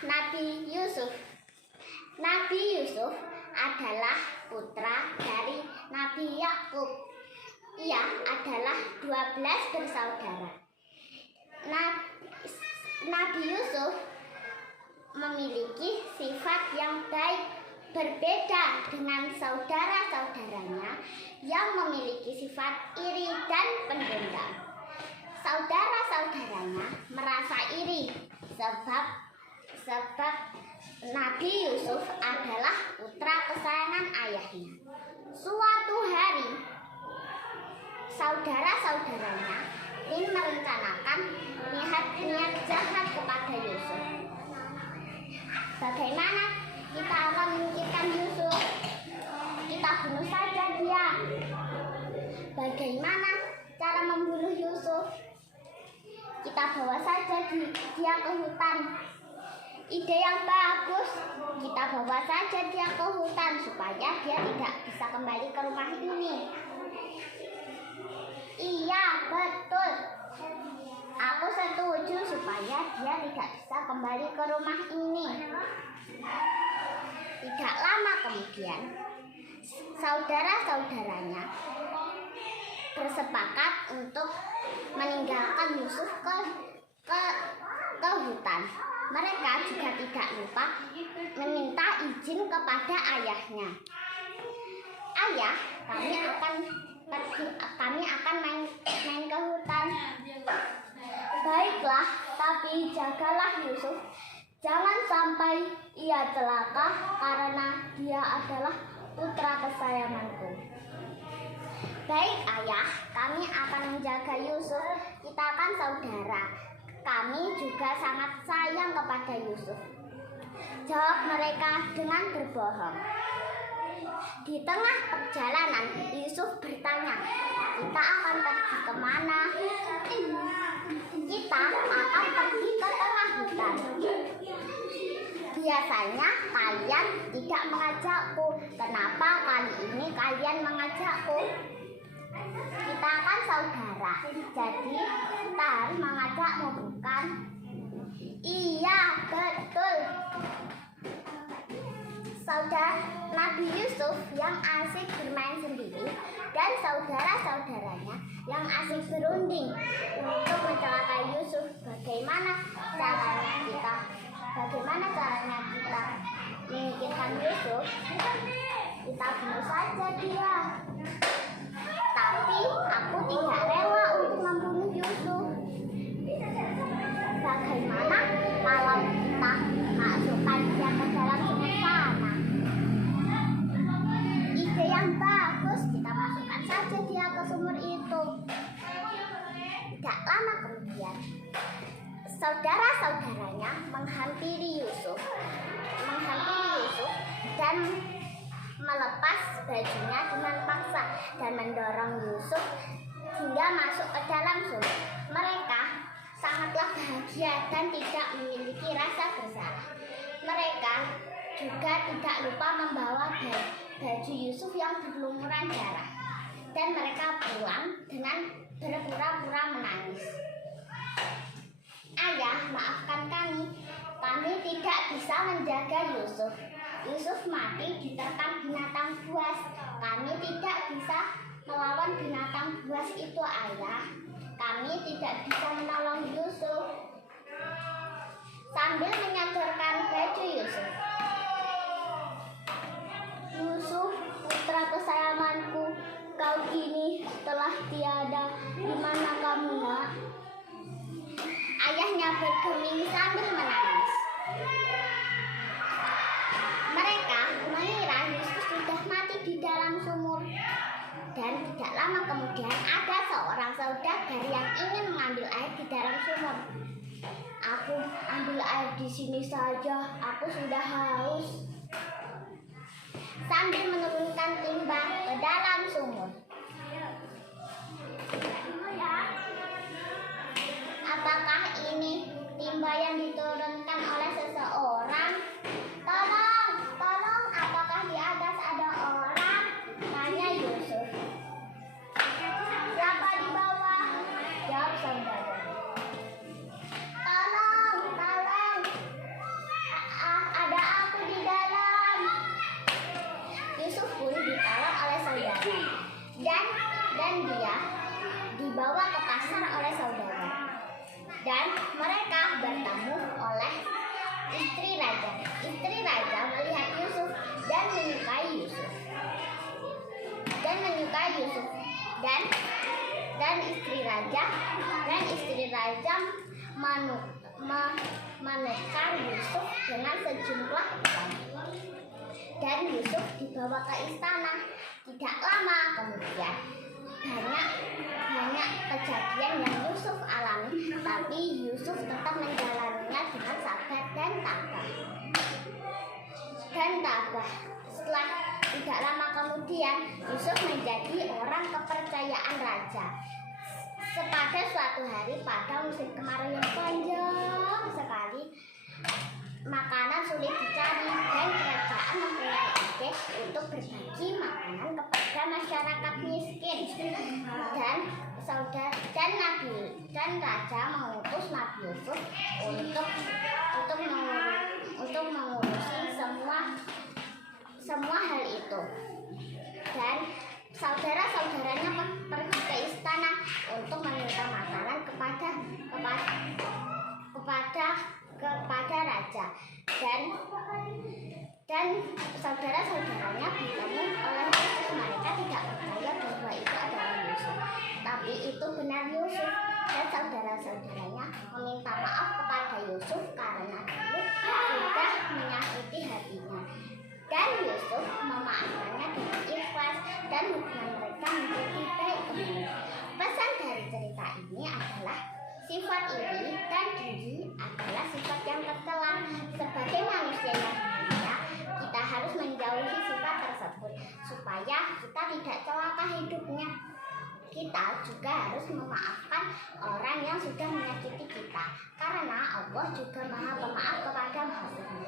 Nabi Yusuf. Nabi Yusuf adalah putra dari Nabi Yakub. Ia adalah 12 bersaudara. Nabi Yusuf memiliki sifat yang baik, berbeda dengan saudara-saudaranya yang memiliki sifat iri dan pendendam. Saudara-saudaranya merasa iri sebab Nabi Yusuf adalah putra kesayangan ayahnya. Suatu hari, saudara-saudaranya ingin merencanakan niat jahat kepada Yusuf. Bagaimana kita akan menyingkirkan Yusuf? Kita bunuh saja dia. Bagaimana cara membunuh Yusuf? Kita bawa saja dia ke hutan. Ide yang bagus. Kita bawa saja dia ke hutan supaya dia tidak bisa kembali ke rumah ini. Iya, betul. Aku setuju supaya dia tidak bisa kembali ke rumah ini. Tidak lama kemudian, saudara-saudaranya bersepakat untuk meninggalkan Yusuf ke hutan. Mereka juga tidak lupa meminta izin kepada ayahnya. Ayah, kami akan main ke hutan. Baiklah, tapi jagalah Yusuf. Jangan sampai ia celaka karena dia adalah putra kesayanganku. Baik ayah, kami akan menjaga Yusuf. Kita kan saudara. Kami juga sangat sayang kepada Yusuf. Jawab mereka dengan berbohong. Di tengah perjalanan, Yusuf bertanya, kita akan pergi kemana? Kita akan pergi ke tengah hutan. Biasanya kalian tidak mengajakku. Kenapa kali ini kalian mengajakku? Kita kan saudara, jadi kita harus mengajakmu, bukan? Iya, betul. Saudara Nabi Yusuf yang asik bermain sendiri dan saudara-saudaranya yang asik berunding untuk mencelakai Yusuf. Bagaimana caranya kita menyingkirkan Yusuf? Kita bunuh saja dia. Tapi aku tidak rela untuk membunuh Yusuf. Bagaimana kalau kita masukkan dia ke dalam sumur sana? Ide yang bagus, kita masukkan saja dia ke sumur itu. Tidak lama kemudian, saudara-saudaranya menghampiri Yusuf dan melepas bajunya dengan paksa dan mendorong Yusuf hingga masuk ke dalam sumur. Mereka sangatlah bahagia dan tidak memiliki rasa bersalah. Mereka juga tidak lupa membawa baju Yusuf yang berlumuran darah. Dan mereka pulang dengan berpura-pura menangis. Ayah, maafkan kami tidak bisa menjaga Yusuf. Yusuf mati diterkam binatang buas. Kami tidak bisa melawan binatang buas itu, ayah. Kami tidak bisa menolong Yusuf. Sambil menyodorkan baju Yusuf. Yusuf, putra kesayanganku, kau kini telah tiada. Di mana kamu, nak? Ayahnya bergeming sambil menangis. Mereka mengira Yusuf sudah mati di dalam sumur. Dan tidak lama kemudian ada seorang saudagar yang ingin mengambil air di dalam sumur. Aku ambil air di sini saja, aku sudah haus. Sambil menurunkan timba ke dalam sumur. Apakah ini timba yang diturunkan oleh seseorang? Tolong, apakah di atas ada orang? Tanya Yusuf. Siapa di bawah? Jawab saudara. Tolong, dan istri raja menukar Yusuf dengan sejumlah uang. Dan Yusuf dibawa ke istana. Tidak lama kemudian banyak kejadian yang Yusuf alami, tapi Yusuf tetap menjalaninya dengan sabar dan tabah. Setelah tidak lama kemudian, Yusuf menjadi orang kepercayaan raja. Pada suatu hari, pada musim kemarau yang panjang sekali, makanan sulit dicari dan kerajaan mempunyai ide untuk berbagi makanan kepada masyarakat miskin. Dan raja mengutus Nabi Yusuf untuk mengurusi semua hal itu. Dan saudara-saudaranya pergi ke istana untuk meminta makanan kepada raja. Dan saudara-saudaranya bertemu oleh Yusuf. Mereka tidak percaya bahwa itu adalah Yusuf, tapi itu benar Yusuf. Dan saudara-saudaranya meminta maaf kepada Yusuf karena dulu sudah menyakiti hatinya. Dan Yusuf memaafkannya dengan ikhlas dan hubungan mereka menjadi baik kembali. Pesan dari cerita ini adalah sifat iri dan dengki adalah sifat yang tercela. Sebagai manusia yang mulia, kita harus menjauhi sifat tersebut supaya kita tidak celaka hidupnya. Kita juga harus memaafkan orang yang sudah menyakiti kita, karena Allah juga Maha Pemaaf kepada Maha Penyayang.